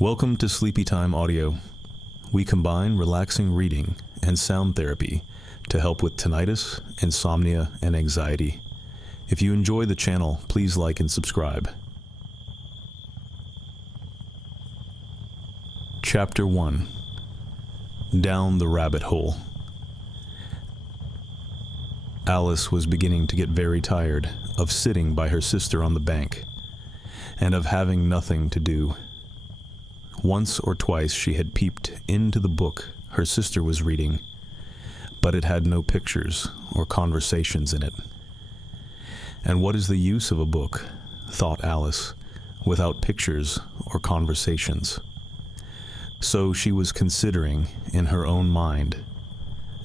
Welcome to Sleepy Time Audio. We combine relaxing reading and sound therapy to help with tinnitus, insomnia, and anxiety. If you enjoy the channel, please like and subscribe. Chapter 1. Down the Rabbit Hole. Alice was beginning to get very tired of sitting by her sister on the bank, and of having nothing to do. Once or twice she had peeped into the book her sister was reading, but it had no pictures or conversations in it. And what is the use of a book, thought Alice, without pictures or conversations? So she was considering in her own mind,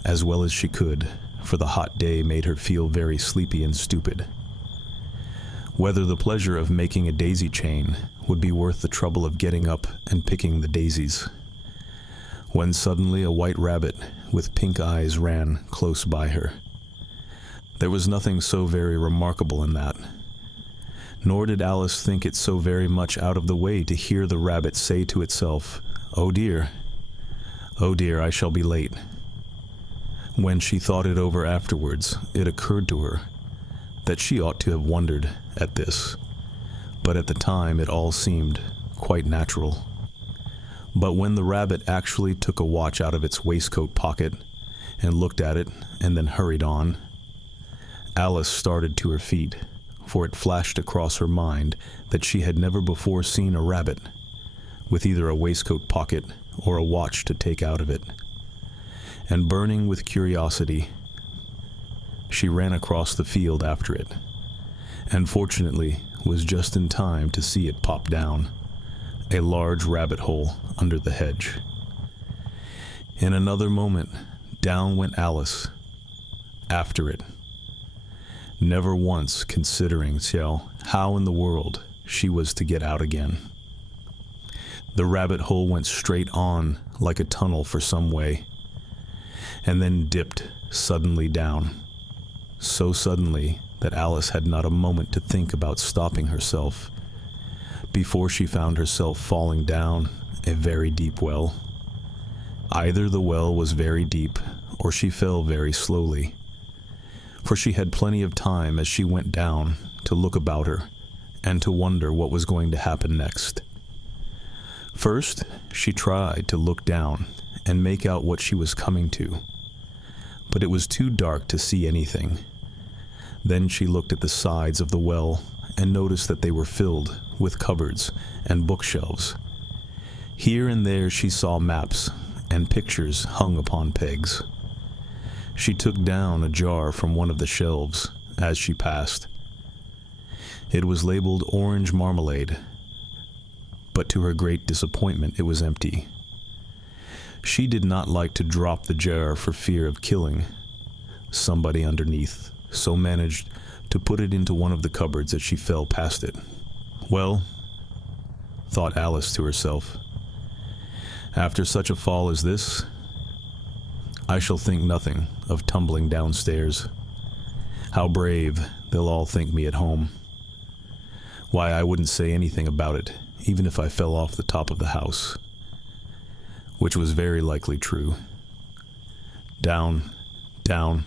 as well as she could, for the hot day made her feel very sleepy and stupid, whether the pleasure of making a daisy chain would be worth the trouble of getting up and picking the daisies, when suddenly a white rabbit with pink eyes ran close by her. There was nothing so very remarkable in that, nor did Alice think it so very much out of the way to hear the rabbit say to itself, oh dear, I shall be late." When she thought it over afterwards, it occurred to her that she ought to have wondered at this, but at the time it all seemed quite natural. But when the rabbit actually took a watch out of its waistcoat pocket and looked at it and then hurried on, Alice started to her feet, for it flashed across her mind that she had never before seen a rabbit with either a waistcoat pocket or a watch to take out of it. And burning with curiosity, she ran across the field after it, and fortunately was just in time to see it pop down a large rabbit hole under the hedge. In another moment, down went Alice after it, never once considering how in the world she was to get out again. The rabbit hole went straight on like a tunnel for some way, and then dipped suddenly down, so suddenly that Alice had not a moment to think about stopping herself before she found herself falling down a very deep well. Either the well was very deep or she fell very slowly, for she had plenty of time as she went down to look about her and to wonder what was going to happen next. First, she tried to look down and make out what she was coming to, but it was too dark to see anything. Then she looked at the sides of the well and noticed that they were filled with cupboards and bookshelves. Here and there she saw maps and pictures hung upon pegs. She took down a jar from one of the shelves as she passed. It was labeled orange marmalade, but to her great disappointment it was empty. She did not like to drop the jar for fear of killing somebody underneath, so managed to put it into one of the cupboards as she fell past it. Well, thought Alice to herself, after such a fall as this, I shall think nothing of tumbling downstairs. How brave they'll all think me at home. Why, I wouldn't say anything about it, even if I fell off the top of the house. Which was very likely true. Down, down,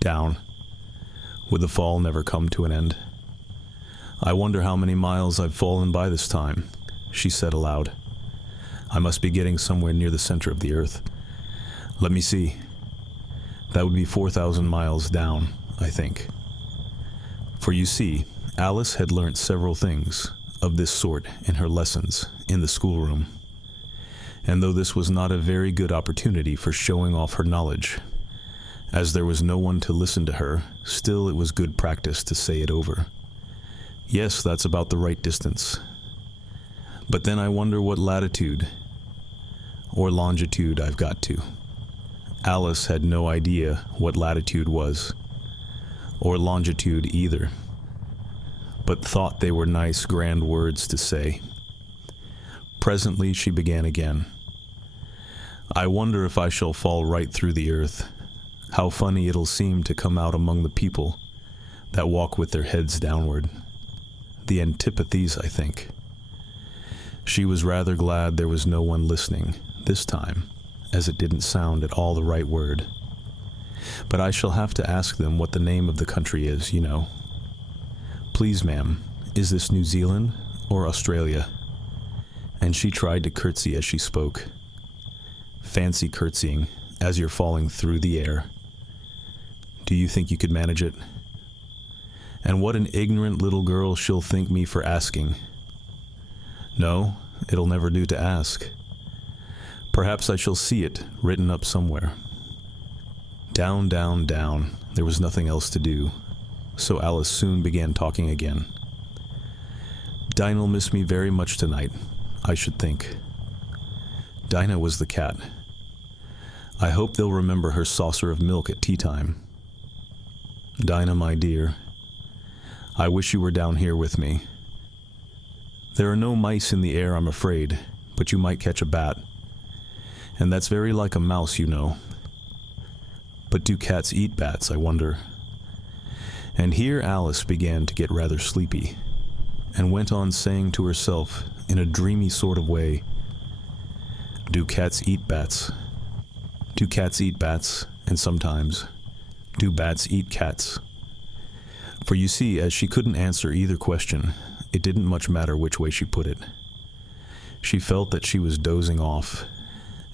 down. Would the fall never come to an end? I wonder how many miles I've fallen by this time, she said aloud. I must be getting somewhere near the center of the earth. Let me see. That would be 4,000 miles down, I think. For you see, Alice had learnt several things of this sort in her lessons in the schoolroom. And though this was not a very good opportunity for showing off her knowledge, as there was no one to listen to her, still it was good practice to say it over. Yes, that's about the right distance. But then I wonder what latitude or longitude I've got to. Alice had no idea what latitude was, or longitude either, but thought they were nice, grand words to say. Presently she began again. I wonder if I shall fall right through the earth. How funny it'll seem to come out among the people that walk with their heads downward. The antipathies, I think. She was rather glad there was no one listening this time, as it didn't sound at all the right word. But I shall have to ask them what the name of the country is, you know. Please, ma'am, is this New Zealand or Australia? And she tried to curtsy as she spoke. Fancy curtsying as you're falling through the air. Do you think you could manage it? And what an ignorant little girl she'll think me for asking. No, it'll never do to ask. Perhaps I shall see it written up somewhere. Down, down, down. There was nothing else to do, so Alice soon began talking again. Dinah'll miss me very much tonight, I should think. Dinah was the cat. I hope they'll remember her saucer of milk at tea time. Dinah, my dear, I wish you were down here with me. There are no mice in the air, I'm afraid, but you might catch a bat. And that's very like a mouse, you know. But do cats eat bats, I wonder? And here Alice began to get rather sleepy, and went on saying to herself in a dreamy sort of way, do cats eat bats? Do cats eat bats? And sometimes, do bats eat cats? For you see, as she couldn't answer either question, it didn't much matter which way she put it. She felt that she was dozing off,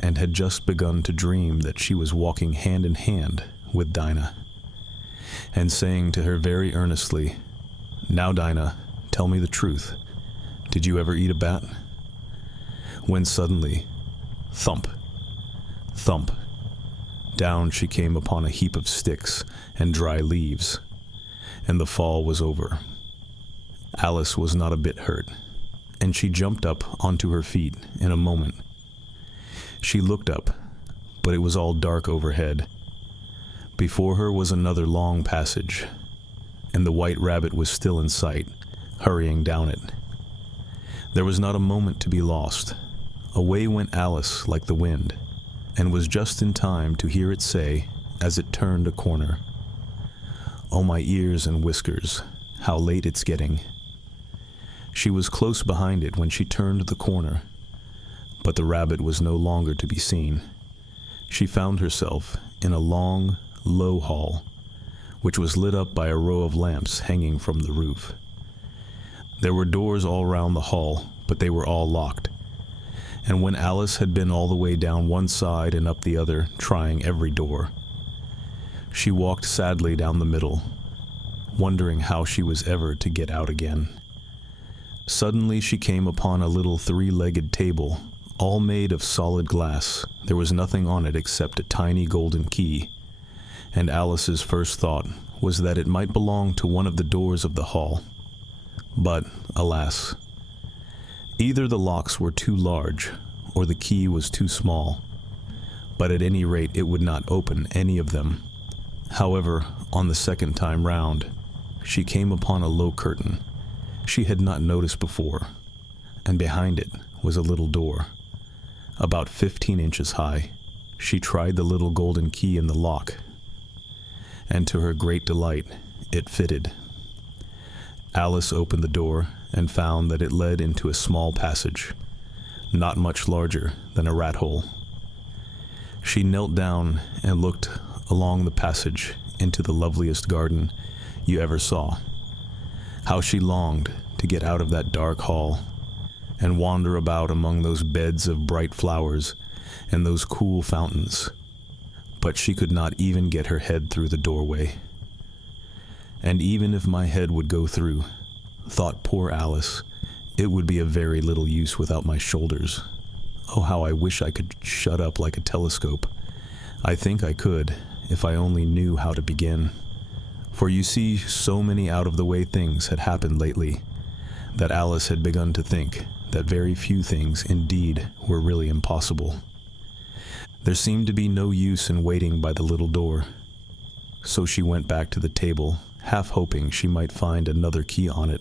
and had just begun to dream that she was walking hand in hand with Dinah, and saying to her very earnestly, now Dinah, tell me the truth. Did you ever eat a bat? When suddenly, thump, thump, down she came upon a heap of sticks and dry leaves, and the fall was over. Alice was not a bit hurt, and she jumped up onto her feet in a moment. She looked up, but it was all dark overhead. Before her was another long passage, and the white rabbit was still in sight, hurrying down it. There was not a moment to be lost. Away went Alice like the wind, and was just in time to hear it say, as it turned a corner, "Oh, my ears and whiskers, how late it's getting." She was close behind it when she turned the corner, but the rabbit was no longer to be seen. She found herself in a long, low hall, which was lit up by a row of lamps hanging from the roof. There were doors all round the hall, but they were all locked. And when Alice had been all the way down one side and up the other, trying every door, she walked sadly down the middle, wondering how she was ever to get out again. Suddenly she came upon a little three-legged table, all made of solid glass. There was nothing on it except a tiny golden key, and Alice's first thought was that it might belong to one of the doors of the hall. But, alas, either the locks were too large, or the key was too small, but at any rate it would not open any of them. However, on the second time round, she came upon a low curtain she had not noticed before, and behind it was a little door, about 15 inches high. She tried the little golden key in the lock, and to her great delight, it fitted. Alice opened the door and found that it led into a small passage, not much larger than a rat hole. She knelt down and looked along the passage into the loveliest garden you ever saw. How she longed to get out of that dark hall and wander about among those beds of bright flowers and those cool fountains. But she could not even get her head through the doorway. And even if my head would go through, thought poor Alice, it would be of very little use without my shoulders. Oh, how I wish I could shut up like a telescope. I think I could, if I only knew how to begin. For you see, so many out-of-the-way things had happened lately, that Alice had begun to think that very few things indeed were really impossible. There seemed to be no use in waiting by the little door, so she went back to the table, half hoping she might find another key on it,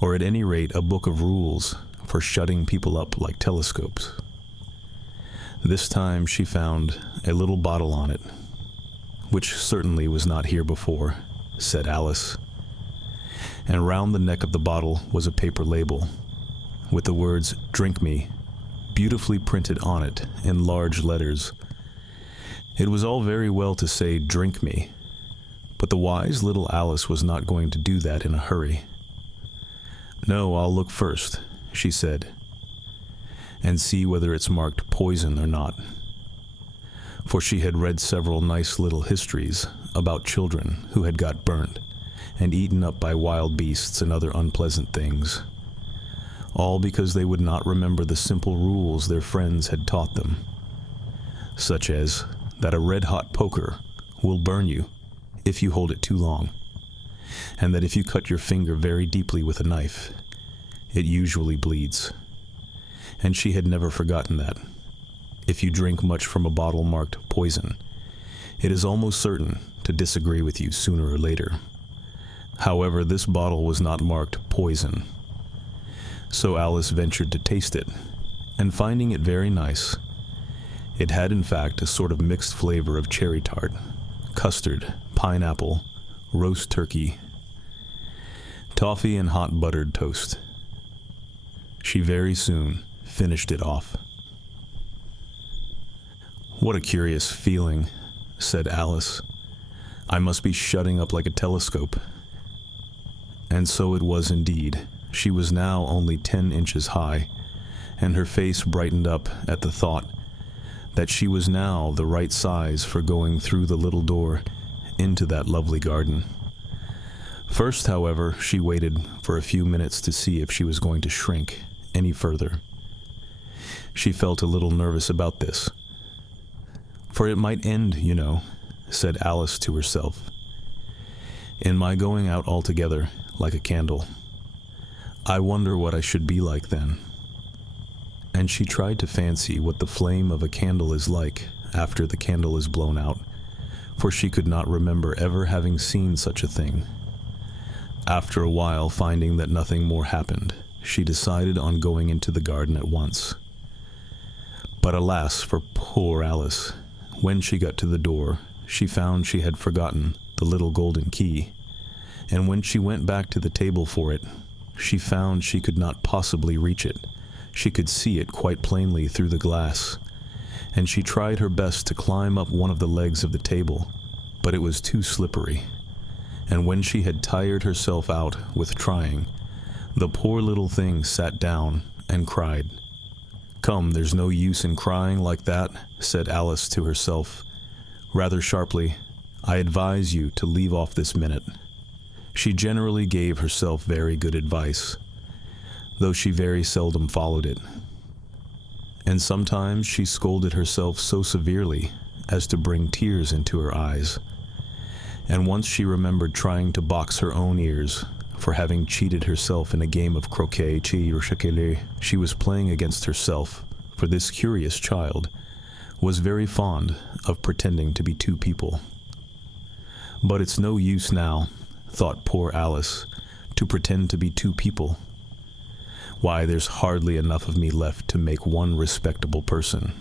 or at any rate a book of rules for shutting people up like telescopes. This time she found a little bottle on it, which certainly was not here before, said Alice, and round the neck of the bottle was a paper label, with the words "Drink me" beautifully printed on it in large letters. It was all very well to say "drink me," but the wise little Alice was not going to do that in a hurry. "No, I'll look first," she said, "and see whether it's marked poison or not." For she had read several nice little histories about children who had got burnt and eaten up by wild beasts and other unpleasant things, all because they would not remember the simple rules their friends had taught them, such as that a red-hot poker will burn you if you hold it too long, and that if you cut your finger very deeply with a knife, it usually bleeds. And she had never forgotten that. If you drink much from a bottle marked poison, it is almost certain to disagree with you sooner or later. However, this bottle was not marked poison. So Alice ventured to taste it, and finding it very nice, it had in fact a sort of mixed flavor of cherry tart, custard, pineapple, roast turkey, toffee, and hot buttered toast. She very soon finished it off. "What a curious feeling," said Alice. "I must be shutting up like a telescope." And so it was indeed. She was now only 10 inches high, and her face brightened up at the thought that she was now the right size for going through the little door into that lovely garden. First, however, she waited for a few minutes to see if she was going to shrink any further. She felt a little nervous about this. "For it might end, you know," said Alice to herself, "in my going out altogether like a candle. I wonder what I should be like then." And she tried to fancy what the flame of a candle is like after the candle is blown out, for she could not remember ever having seen such a thing. After a while, finding that nothing more happened, she decided on going into the garden at once. But alas for poor Alice! When she got to the door, she found she had forgotten the little golden key, and when she went back to the table for it, she found she could not possibly reach it. She could see it quite plainly through the glass, and she tried her best to climb up one of the legs of the table, but it was too slippery, and when she had tired herself out with trying, the poor little thing sat down and cried. "Come, there's no use in crying like that," said Alice to herself, rather sharply. "I advise you to leave off this minute." She generally gave herself very good advice, though she very seldom followed it. And sometimes she scolded herself so severely as to bring tears into her eyes. And once she remembered trying to box her own ears for having cheated herself in a game of croquet she was playing against herself, for this curious child was very fond of pretending to be two people. "But it's no use now," thought poor Alice, "to pretend to be two people. Why, there's hardly enough of me left to make one respectable person."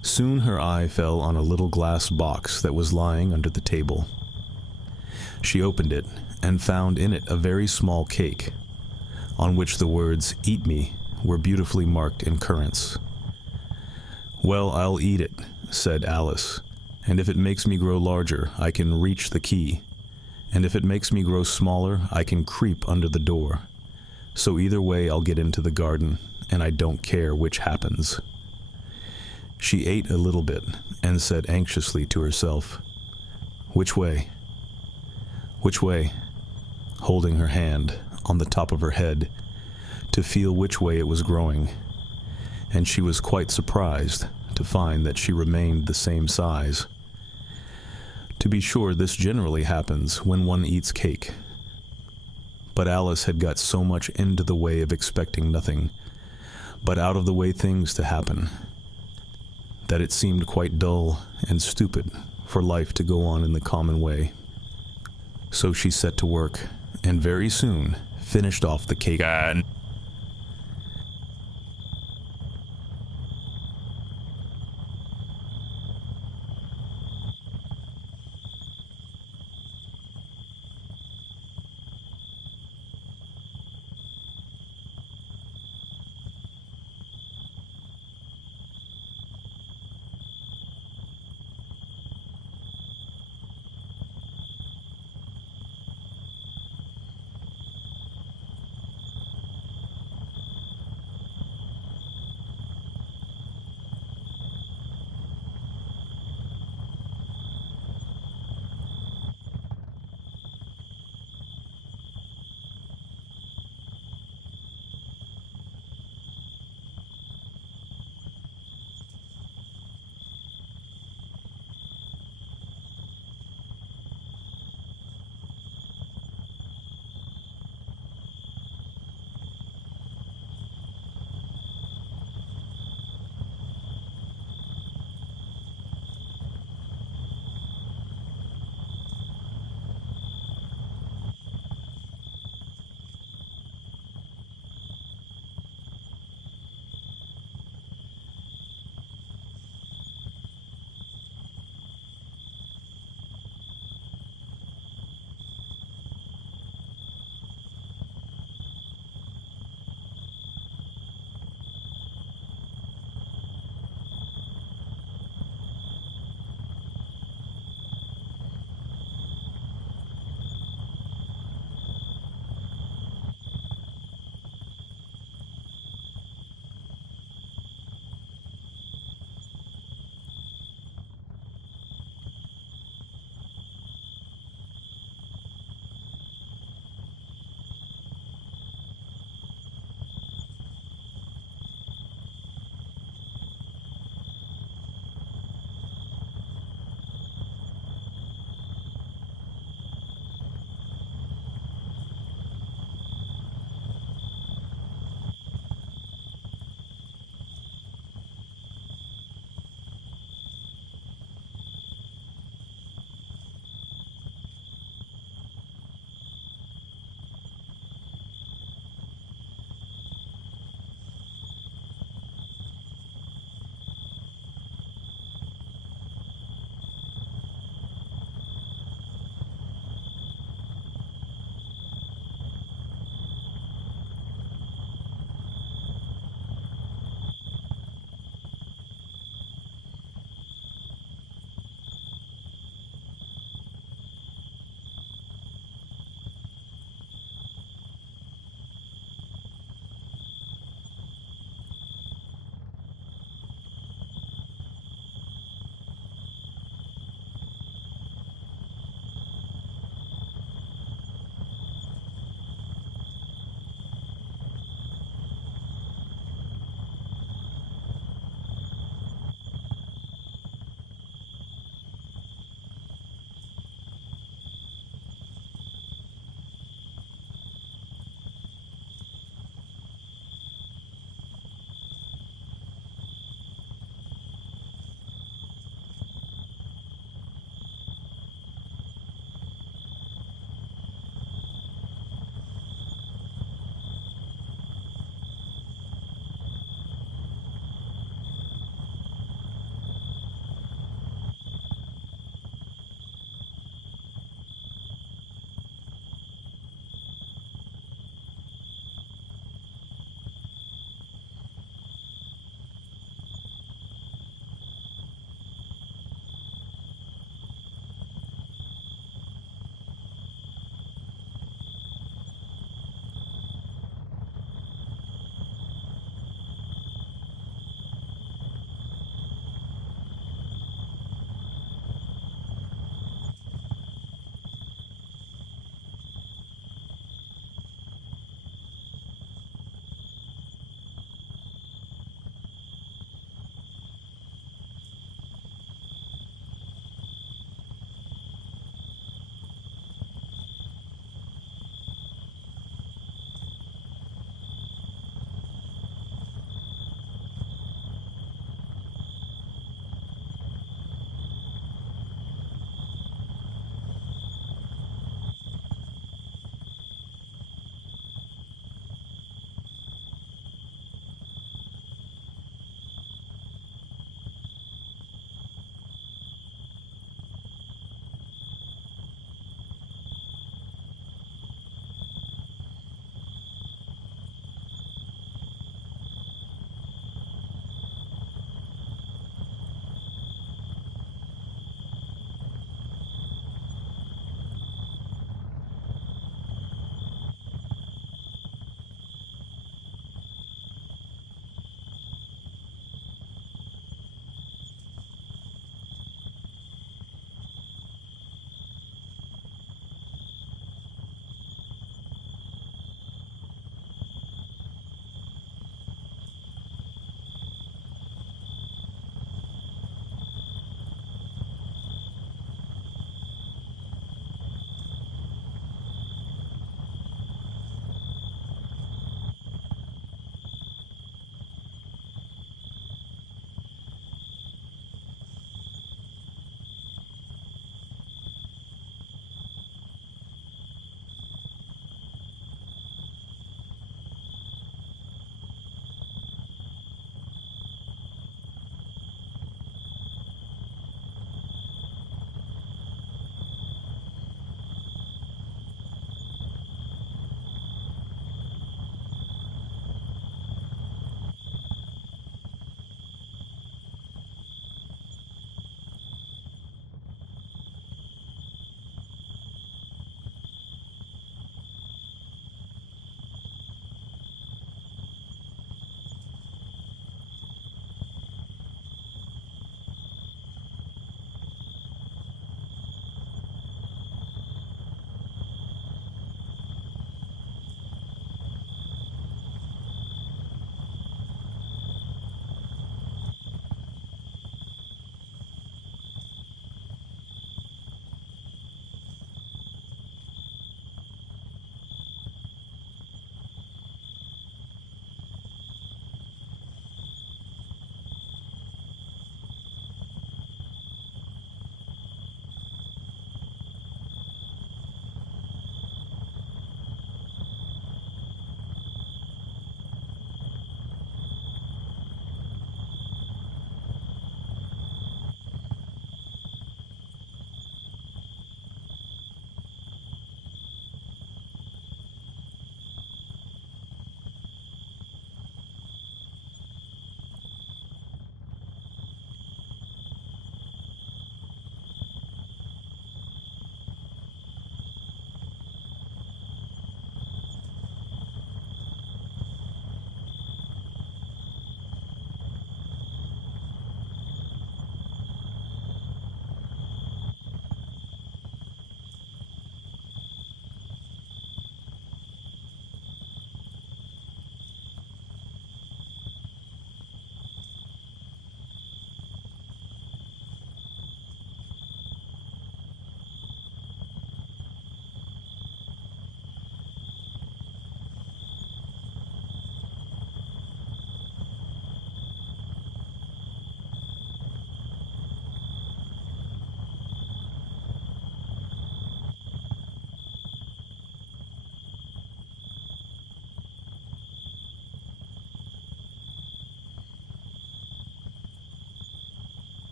Soon her eye fell on a little glass box that was lying under the table. She opened it and found in it a very small cake, on which the words "Eat me" were beautifully marked in currants. "Well, I'll eat it," said Alice, "and if it makes me grow larger, I can reach the key, and if it makes me grow smaller, I can creep under the door. So either way I'll get into the garden, and I don't care which happens." She ate a little bit and said anxiously to herself, "Which way? Which way?" holding her hand on the top of her head to feel which way it was growing, and she was quite surprised to find that she remained the same size. To be sure, this generally happens when one eats cake. But Alice had got so much into the way of expecting nothing but out of the way things to happen, that it seemed quite dull and stupid for life to go on in the common way. So she set to work, and very soon finished off the cake.